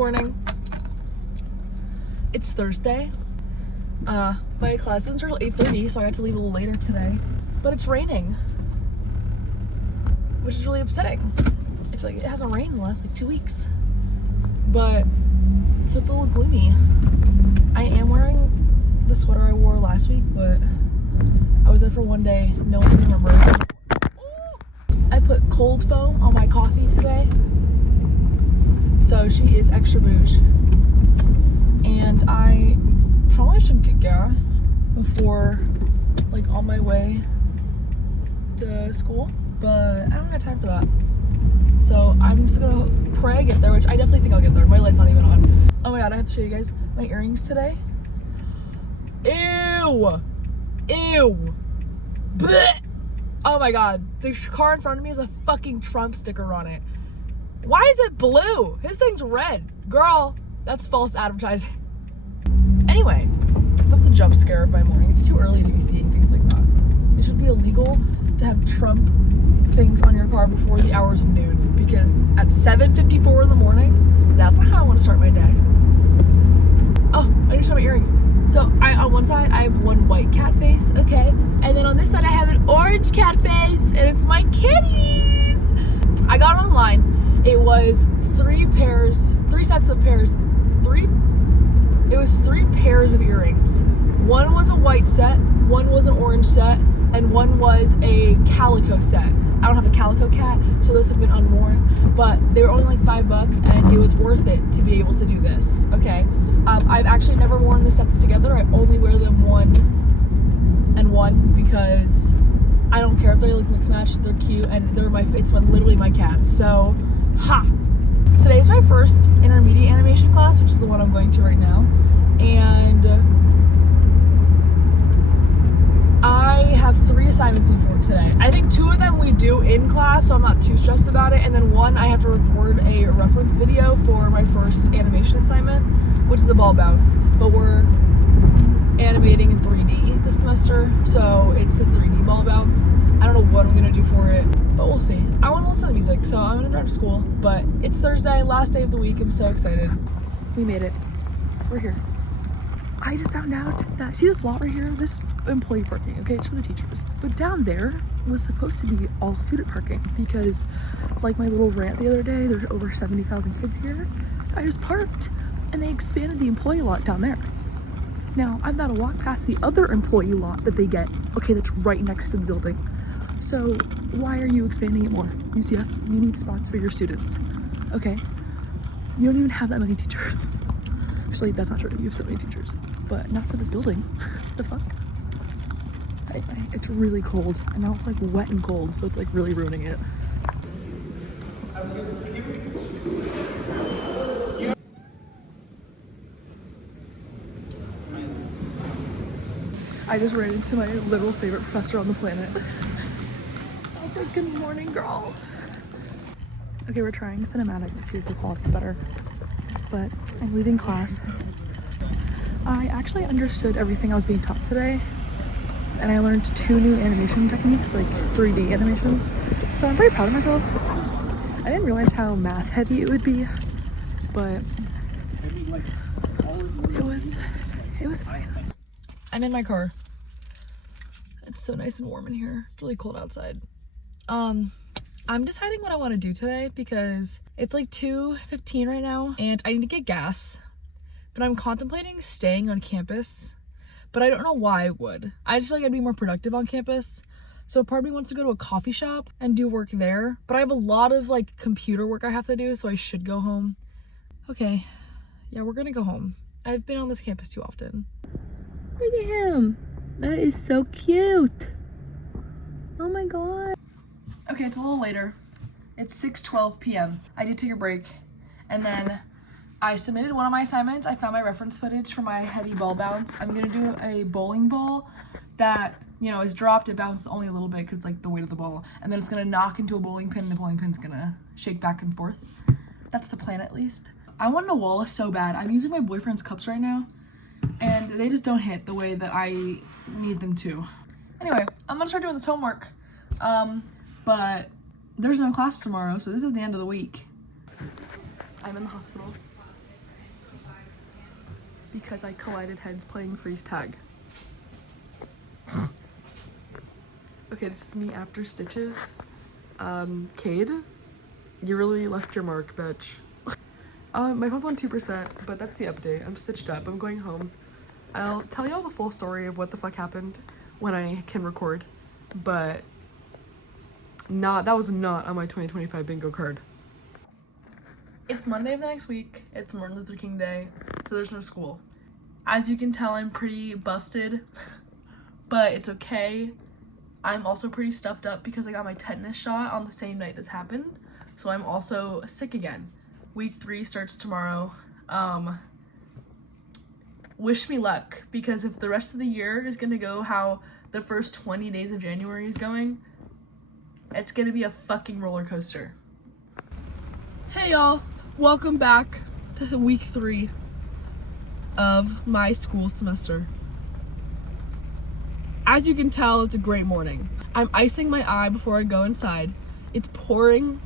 Morning. It's Thursday. My class doesn't start till 8:30, so I had to leave a little later today. But it's raining, which is really upsetting. I feel like it hasn't rained in the last 2 weeks. But so it's a little gloomy. I am wearing the sweater I wore last week, but I was there for one day. No one's gonna remember it. I put cold foam on my coffee today, so she is extra bouge. And I probably should get gas before, on my way to school, but I don't have time for that. So I'm just gonna pray I get there, which I definitely think I'll get there. My light's not even on. Oh my god, I have to show you guys my earrings today. Ew! Ew! Blech! Oh my god, the car in front of me has a fucking Trump sticker on it. Why is it blue? His thing's red. Girl, that's false advertising. Anyway, that was a jump scare by morning. It's too early to be seeing things like that. It should be illegal to have Trump things on your car before the hours of noon, because at 7:54 in the morning, that's not how I want to start my day. Oh, I need to show my earrings. So on one side, I have one white cat face, okay? And then on this side, I have an orange cat face, and it's my kitties. I got it online. It was three pairs of earrings. One was a white set, one was an orange set, and one was a calico set. I don't have a calico cat, so those have been unworn, but they were only $5, and it was worth it to be able to do this, okay? I've actually never worn the sets together. I only wear them one and one because I don't care if they're mixed match. They're cute, and it's literally my cat. So, ha! Today's my first intermediate animation class, which is the one I'm going to right now, and I have 3 assignments due for today. I think 2 of them we do in class, so I'm not too stressed about it, and then 1 I have to record a reference video for my first animation assignment, which is a ball bounce, but we're animating in 3D this semester, so it's a 3D ball bounce. I don't know what I'm gonna do for it, but we'll see. I want to listen to music, so I'm gonna drive to school, but it's Thursday, last day of the week. I'm so excited. We made it. We're here. I just found out that, see this lot right here? This is employee parking, okay? It's for the teachers. But down there was supposed to be all student parking because, like my little rant the other day, there's over 70,000 kids here. I just parked and they expanded the employee lot down there. Now, I'm about to walk past the other employee lot that they get, okay, that's right next to the building. So why are you expanding it more? UCF, you need spots for your students, okay? You don't even have that many teachers. Actually, that's not true. You have so many teachers, but not for this building. The fuck? Anyway, it's really cold, and now it's wet and cold, so it's really ruining it. I just ran into my literal favorite professor on the planet. I was like, good morning, girl. Okay, we're trying cinematic to see if the quality's better. But I'm leaving class. I actually understood everything I was being taught today, and I learned 2 new animation techniques, 3D animation. So I'm very proud of myself. I didn't realize how math heavy it would be, but it was fine. I'm in my car. It's so nice and warm in here. It's really cold outside. I'm deciding what I want to do today because it's 2:15 right now and I need to get gas, but I'm contemplating staying on campus, but I don't know why I would. I just feel like I'd be more productive on campus. So part of me wants to go to a coffee shop and do work there, but I have a lot of computer work I have to do, so I should go home. Okay, yeah, we're gonna go home. I've been on this campus too often. Look at him. That is so cute. Oh my god. Okay, it's a little later. It's 6:12 p.m. I did take a break, and then I submitted one of my assignments. I found my reference footage for my heavy ball bounce. I'm gonna do a bowling ball that, is dropped. It bounces only a little bit because it's the weight of the ball, and then it's gonna knock into a bowling pin, and the bowling pin's gonna shake back and forth. That's the plan, at least. I want a Wallace so bad. I'm using my boyfriend's cups right now, and they just don't hit the way that I need them to. Anyway, I'm gonna start doing this homework. But there's no class tomorrow, so this is the end of the week. I'm in the hospital. because I collided heads playing freeze tag. Okay, this is me after stitches. Cade, you really left your mark, bitch. My phone's on 2%, but that's the update. I'm stitched up. I'm going home. I'll tell y'all the full story of what the fuck happened when I can record, but that was not on my 2025 bingo card. It's Monday of the next week. It's Martin Luther King Day, so there's no school. As you can tell, I'm pretty busted, but it's okay. I'm also pretty stuffed up because I got my tetanus shot on the same night this happened, so I'm also sick again. Week 3 starts tomorrow. Wish me luck, because if the rest of the year is gonna go how the first 20 days of January is going, it's gonna be a fucking roller coaster. Hey y'all, welcome back to week 3 of my school semester. As you can tell, it's a great morning. I'm icing my eye before I go inside. It's pouring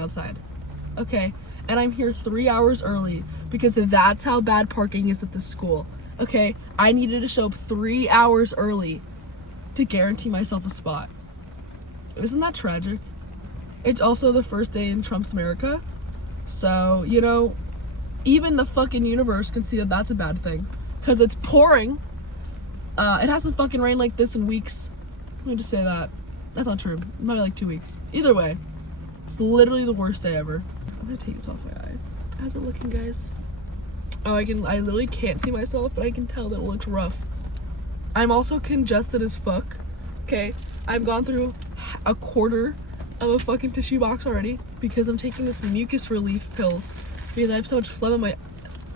outside, okay? And I'm here 3 hours early because that's how bad parking is at this school, okay? I needed to show up 3 hours early to guarantee myself a spot. Isn't that tragic? It's also the first day in Trump's America, so, you know, even the fucking universe can see that that's a bad thing, because it's pouring. It hasn't fucking rained like this in weeks. Let me just say that. That's not true. Maybe like 2 weeks. Either way, it's literally the worst day ever. I'm gonna take this off my eye. How's it looking, guys? Oh, I literally can't see myself, but I can tell that it looks rough. I'm also congested as fuck, okay? I've gone through a quarter of a fucking tissue box already because I'm taking this mucus relief pills because I have so much phlegm in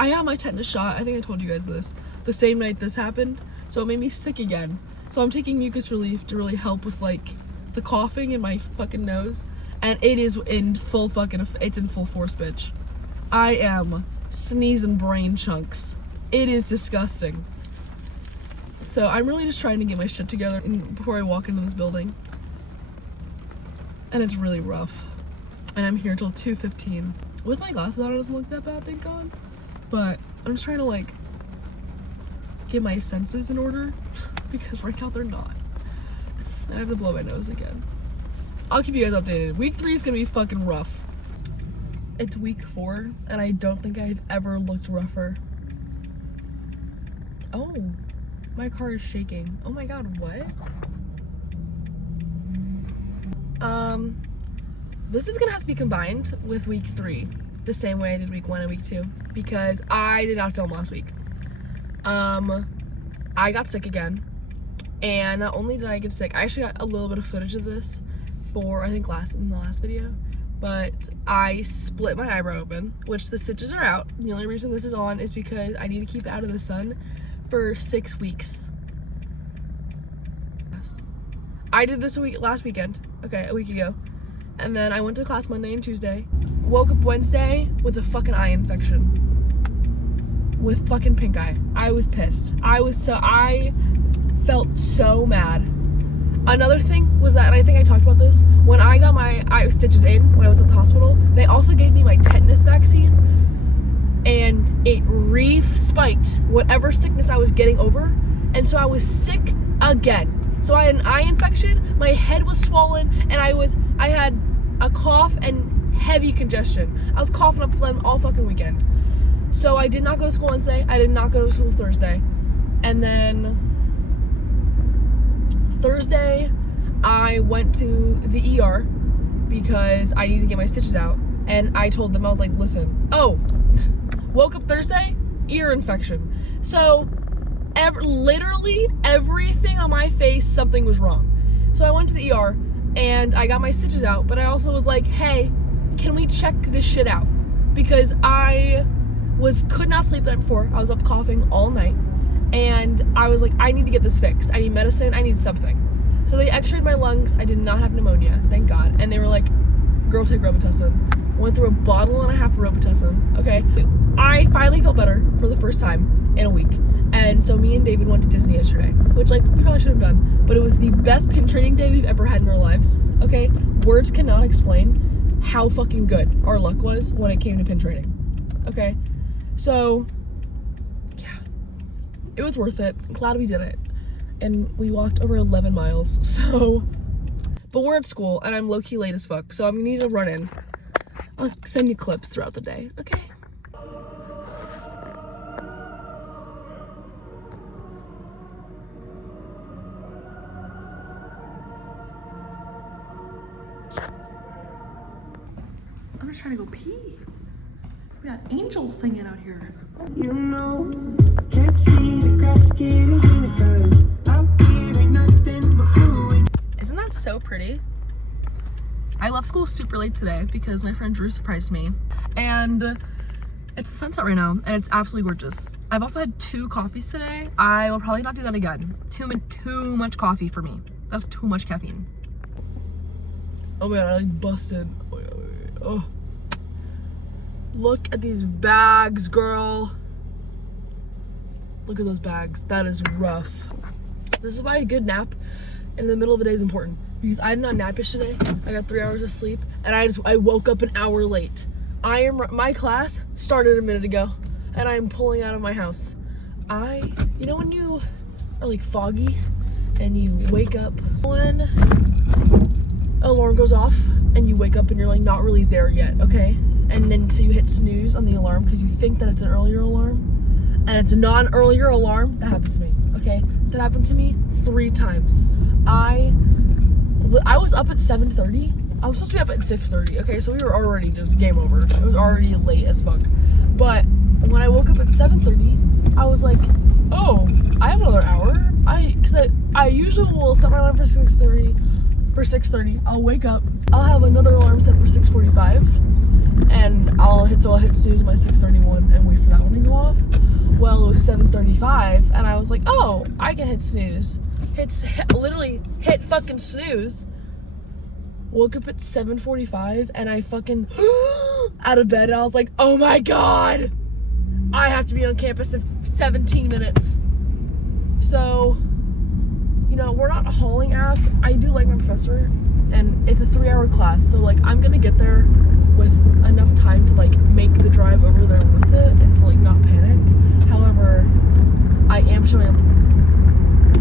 I got my tetanus shot, I think I told you guys this, the same night this happened, so it made me sick again. So I'm taking mucus relief to really help with like the coughing in my fucking nose, and it is in full fucking, it's in full force, bitch. I am sneezing brain chunks. It is disgusting. So I'm really just trying to get my shit together before I walk into this building. And it's really rough. And I'm here till 2:15. With my glasses on, it doesn't look that bad, thank God. But I'm just trying to like get my senses in order because right now they're not. And I have to blow my nose again. I'll keep you guys updated. Week 3 is gonna be fucking rough. It's week 4, and I don't think I've ever looked rougher. Oh, my car is shaking. Oh my God, what? This is gonna have to be combined with week 3, the same way I did week 1 and week 2, because I did not film last week. I got sick again, and not only did I get sick, I actually got a little bit of footage of this for, I think, in the last video, but I split my eyebrow open, which the stitches are out. The only reason this is on is because I need to keep it out of the sun for 6 weeks. I did this last weekend, okay, a week ago, and then I went to class Monday and Tuesday, woke up Wednesday with a fucking eye infection, with fucking pink eye. I was pissed. I felt so mad. Another thing was that, and I think I talked about this, when I got my eye stitches in, when I was at the hospital, they also gave me my tetanus vaccine, and it re-spiked whatever sickness I was getting over, and so I was sick again. So I had an eye infection, my head was swollen, and I had a cough and heavy congestion. I was coughing up phlegm all fucking weekend. So I did not go to school Wednesday, I did not go to school Thursday. And then Thursday, I went to the ER because I needed to get my stitches out. And I told them, I was like, listen, woke up Thursday, ear infection. So literally everything on my face, something was wrong. So I went to the ER and I got my stitches out, but I also was like, hey, can we check this shit out? Because I could not sleep the night before. I was up coughing all night, and I was like, I need to get this fixed. I need medicine, I need something. So they x-rayed my lungs. I did not have pneumonia, thank God. And they were like, girl, take Robitussin. Went through a bottle and a half of Robitussin, okay? I finally felt better for the first time in a week. And so me and David went to Disney yesterday, which like we probably should have done, but it was the best pin training day we've ever had in our lives, okay? Words cannot explain how fucking good our luck was when it came to pin training, okay? So yeah, it was worth it. I'm glad we did it. And we walked over 11 miles, so, but we're at school and I'm low-key late as fuck, so I'm gonna need to run in. I'll send you clips throughout the day, okay? I'm just trying to go pee. We got angels singing out here. You know, can't see the grass getting greener 'cause I'm hearing nothing but blue. Isn't that so pretty? I left school super late today because my friend Drew surprised me. And it's the sunset right now and it's absolutely gorgeous. I've also had 2 coffees today. I will probably not do that again. Too much coffee for me. That's too much caffeine. Oh man, I like busted. Oh. Look at these bags, girl. Look at those bags. That is rough. This is why a good nap in the middle of the day is important. Because I did not nap yesterday. I got 3 hours of sleep and I woke up an hour late. My class started a minute ago and I am pulling out of my house. You know when you are like foggy and you wake up when an alarm goes off and you wake up and you're like not really there yet, okay? And then so you hit snooze on the alarm because you think that it's an earlier alarm and it's not an earlier alarm. That happened to me, okay? That happened to me 3 times. I was up at 7:30. I was supposed to be up at 6:30, okay? So we were already just game over. It was already late as fuck. But when I woke up at 7:30, I was like, oh, I have another hour. Because I usually will set my alarm for 6:30. For 6:30, I'll wake up. I'll have another alarm set for 6:45. And I'll hit snooze at my 6:31 and wait for that one to go off. Well, it was 7:35 and I was like, oh, I can hit snooze. Literally hit fucking snooze. Woke up at 7:45 and I fucking out of bed and I was like, oh my god, I have to be on campus in 17 minutes. So, you know, we're not hauling ass. I do like my professor and it's a 3-hour class. So like I'm gonna get there with enough time to like make the drive over there worth it and to like not panic. However, I am showing up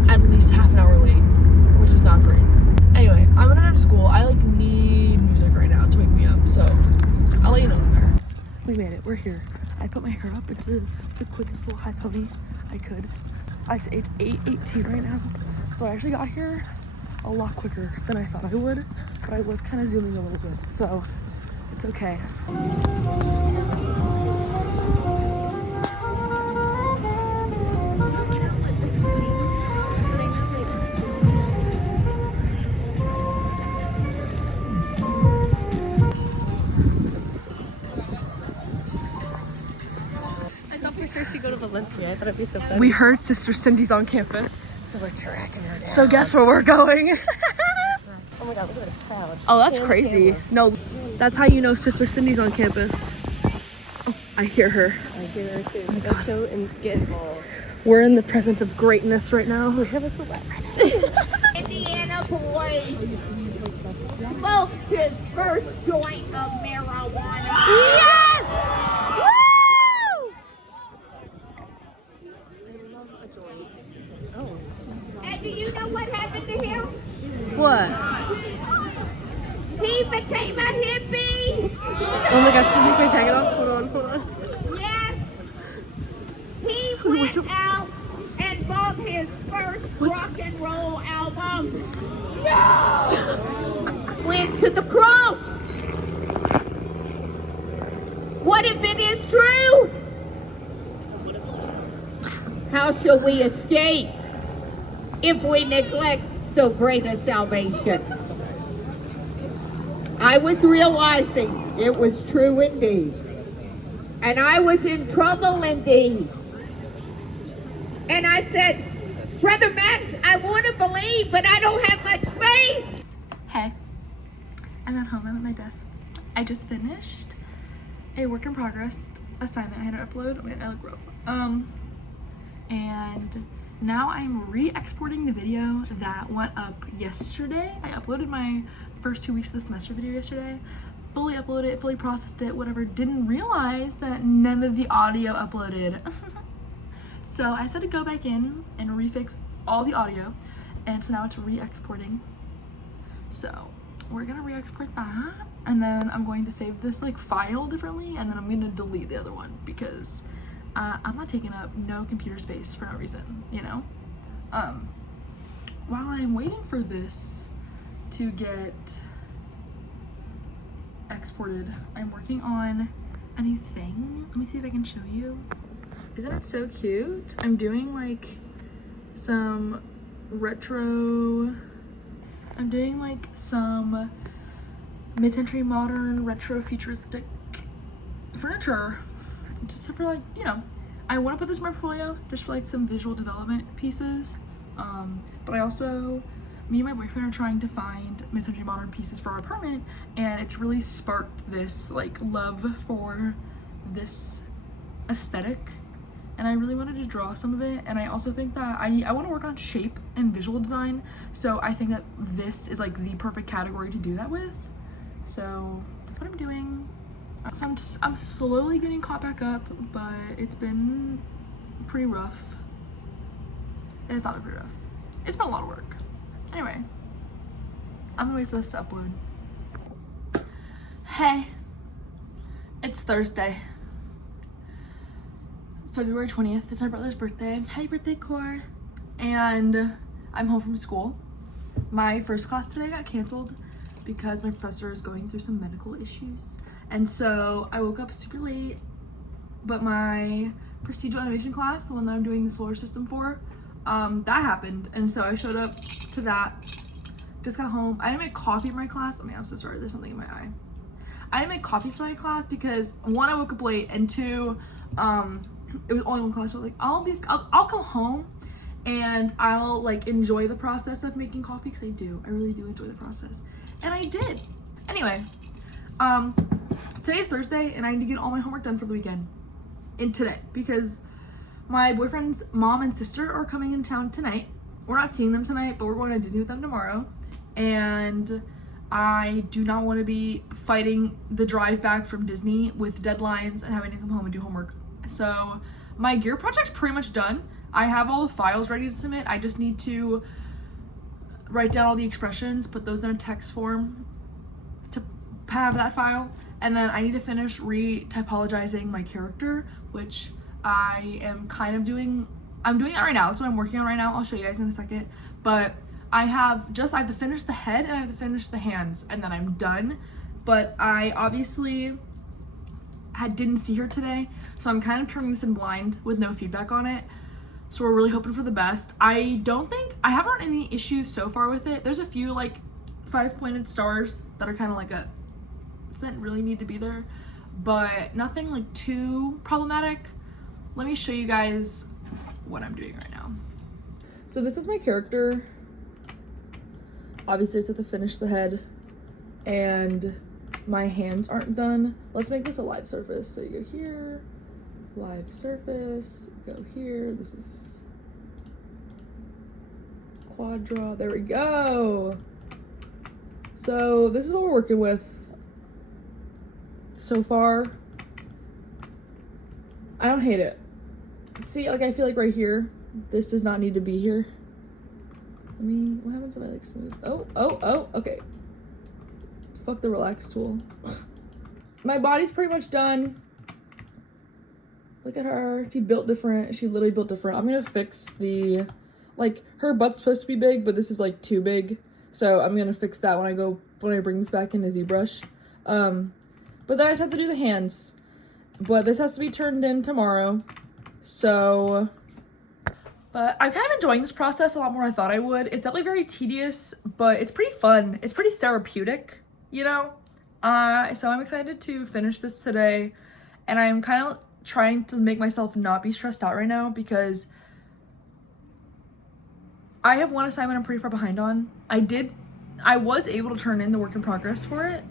at least half an hour late, which is not great. Anyway, I'm gonna go to school. I like need music right now to wake me up, so I'll let you know when I'm there. We made it, we're here. I put my hair up into the quickest little high pony I could. It's 8:18 right now, so I actually got here a lot quicker than I thought I would, but I was kind of zooming a little bit, so it's okay. I thought for sure she'd go to Valencia. I thought it'd be so fun. We heard Sister Cindy's on campus, So we're tracking her down. so guess where we're going? Oh my god, look at this crowd. Oh, that's Damn crazy. camera. No, that's how you know Sister Cindy's on campus. Oh, I hear her. I hear her too. my Let's God. go and get involved. We're in the presence of greatness right now. We have a celebrity. Indiana boy smoked his first joint of marijuana. Yes! Woo! Oh. And do you know what happened to him? What? He became a hippie. Oh my gosh, did you go check it off? Hold on. Yes. He went out and bought his first rock and roll album. Went to the cross. What if it is true? How shall we escape if we neglect so great a salvation? I was realizing it was true indeed. And I was in trouble indeed. And I said, Brother Max, I want to believe, but I don't have much faith. Hey, I'm at home. I'm at my desk. I just finished a work in progress assignment I had to upload. Wait, I look rough. And now I'm re-exporting the video that went up yesterday. I uploaded my first 2 weeks of the semester video yesterday. Fully uploaded it, fully processed it, whatever. Didn't realize that none of the audio uploaded. So I just had to go back in and refix all the audio, and so now it's re-exporting. So we're gonna re-export that, and then I'm going to save this like file differently, and then I'm gonna delete the other one because I'm not taking up no computer space for no reason, you know? While I'm waiting for this to get exported, I'm working on a new thing. Let me see if I can show you. Isn't it so cute? I'm doing like some mid-century modern retro futuristic furniture, just for like, you know, I want to put this in my portfolio just for like some visual development pieces. But I also, me and my boyfriend are trying to find mid-century modern pieces for our apartment, and it's really sparked this like love for this aesthetic, and I really wanted to draw some of it. And I also think that I want to work on shape and visual design, so I think that this is like the perfect category to do that with. So that's what I'm doing. So I'm slowly getting caught back up, but it's been pretty rough. It's not been pretty rough. It's been a lot of work. Anyway, I'm gonna wait for this to upload. Hey, it's Thursday, February 20th. It's my brother's birthday. Happy birthday, Core. And I'm home from school. My first class today got canceled because my professor is going through some medical issues. And so I woke up super late, but my procedural animation class, the one that I'm doing the solar system for, that happened. And so I showed up to that, just got home. I didn't make coffee for my class. I mean, I'm so sorry, there's something in my eye. I didn't make coffee for my class because one, I woke up late, and two, it was only one class. So I was like, I'll come home and I'll like enjoy the process of making coffee, because I really do enjoy the process. And I did. Anyway, today's Thursday and I need to get all my homework done for the weekend today, because my boyfriend's mom and sister are coming in town tonight. We're not seeing them tonight, but we're going to Disney with them tomorrow. And I do not want to be fighting the drive back from Disney with deadlines and having to come home and do homework. So my gear project's pretty much done. I have all the files ready to submit. I just need to write down all the expressions, put those in a text form to have that file, and then I need to finish re-typologizing my character, which I am kind of doing. I'm doing that right now. That's what I'm working on right now. I'll show you guys in a second. But I have to finish the head and I have to finish the hands, and then I'm done. But I obviously didn't see her today, so I'm kind of turning this in blind with no feedback on it. So we're really hoping for the best. I haven't had any issues so far with it. There's a few like 5-pointed stars that are kind of like doesn't really need to be there, but nothing like too problematic. Let me show you guys what I'm doing right now. So this is my character. Obviously I have to finish the head, and my hands aren't done. Let's make this a live surface. So you go here, live surface, go here. This is quad draw. There we go. So this is what we're working with so far. I don't hate it. See, like, I feel like right here, this does not need to be here. What happens if I like smooth? Oh, okay. Fuck the relax tool. My body's pretty much done. Look at her. She built different. She literally built different. I'm gonna fix the, like, her butt's supposed to be big, but this is like too big. So I'm gonna fix that when I bring this back in a ZBrush. But then I just have to do the hands. But this has to be turned in tomorrow. So, but I'm kind of enjoying this process a lot more than I thought I would. It's definitely very tedious, but it's pretty fun. It's pretty therapeutic, you know? So I'm excited to finish this today. And I'm kind of trying to make myself not be stressed out right now, because I have one assignment I'm pretty far behind on. I was able to turn in the work in progress for it,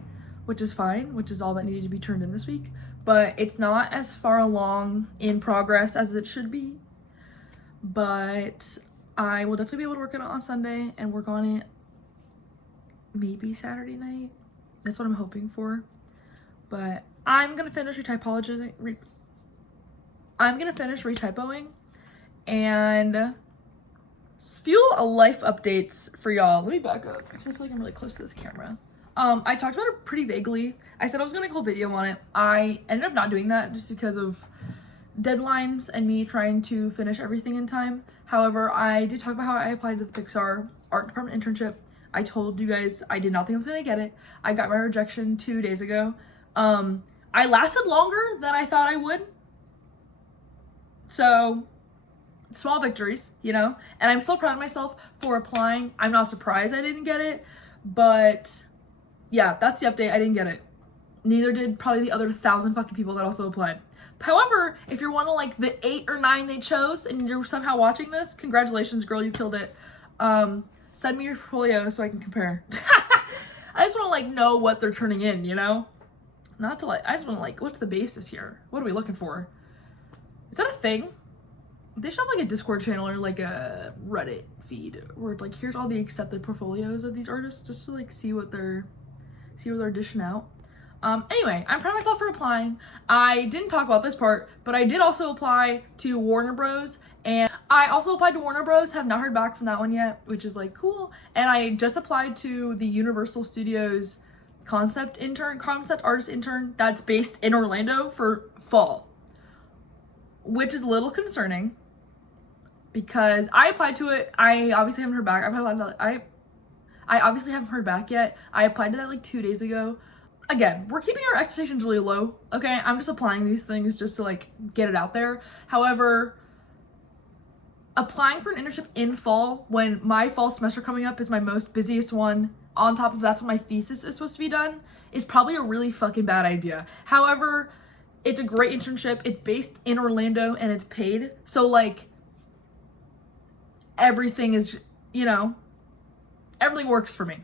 which is fine, which is all that needed to be turned in this week, but it's not as far along in progress as it should be. But I will definitely be able to work on it on Sunday and work on it maybe Saturday night. That's what I'm hoping for. But I'm gonna finish retypoing, and few life updates for y'all. Let me back up because I feel like I'm really close to this camera. I talked about it pretty vaguely. I said I was gonna make a whole video on it. I ended up not doing that just because of deadlines and me trying to finish everything in time. However, I did talk about how I applied to the Pixar art department internship. I told you guys I did not think I was gonna get it. I got my rejection 2 days ago. I lasted longer than I thought I would. So, small victories, you know? And I'm still proud of myself for applying. I'm not surprised I didn't get it, but yeah, that's the update. I didn't get it. Neither did probably the other 1,000 fucking people that also applied. However, if you're one of like the 8 or 9 they chose and you're somehow watching this, congratulations, girl, you killed it. Send me your portfolio so I can compare. I just want to like know what they're turning in, you know? Not to like, I just want to like, what's the basis here? What are we looking for? Is that a thing? They should have like a Discord channel or like a Reddit feed where like here's all the accepted portfolios of these artists just to like see what they're dishing out. Anyway, I'm proud of myself for applying. I didn't talk about this part, but I did also apply to Warner Bros. And I also applied to Warner Bros. Have not heard back from that one yet, which is like cool. And I just applied to the Universal Studios concept artist intern that's based in Orlando for fall, which is a little concerning because I applied to it. I obviously haven't heard back. I obviously haven't heard back yet. I applied to that like 2 days ago. Again, we're keeping our expectations really low, okay? I'm just applying these things just to like get it out there. However, applying for an internship in fall when my fall semester coming up is my most busiest one, on top of that's when my thesis is supposed to be done, is probably a really fucking bad idea. However, it's a great internship. It's based in Orlando and it's paid. So like everything is, you know, everything works for me.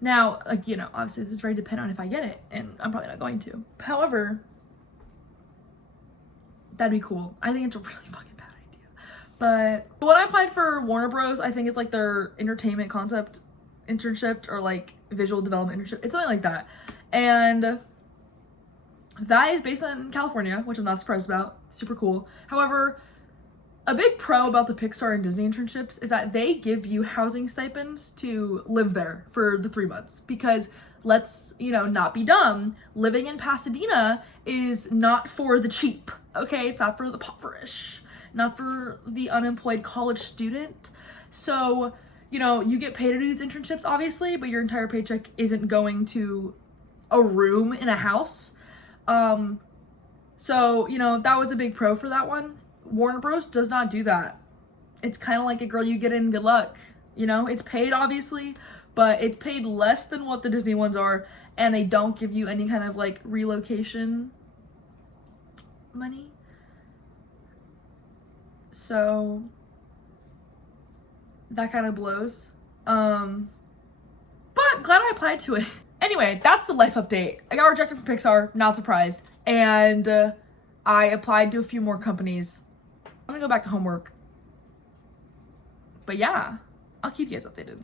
Now, like, you know, obviously this is very dependent on if I get it, and I'm probably not going to. However, that'd be cool. I think it's a really fucking bad idea. But when I applied for Warner Bros., I think it's like their entertainment concept internship or like visual development internship. It's something like that. And that is based in California, which I'm not surprised about. Super cool. However, a big pro about the Pixar and Disney internships is that they give you housing stipends to live there for the 3 months because let's, you know, not be dumb. Living in Pasadena is not for the cheap, okay? It's not for the impoverished, not for the unemployed college student. So, you know, you get paid to do these internships, obviously, but your entire paycheck isn't going to a room in a house. So, you know, that was a big pro for that one. Warner Bros. Does not do that. It's kind of like a girl you get in, good luck. You know, it's paid obviously, but it's paid less than what the Disney ones are, and they don't give you any kind of like relocation money. So that kind of blows. But glad I applied to it. Anyway, that's the life update. I got rejected from Pixar, not surprised. And I applied to a few more companies. I'm gonna go back to homework. But yeah, I'll keep you guys updated.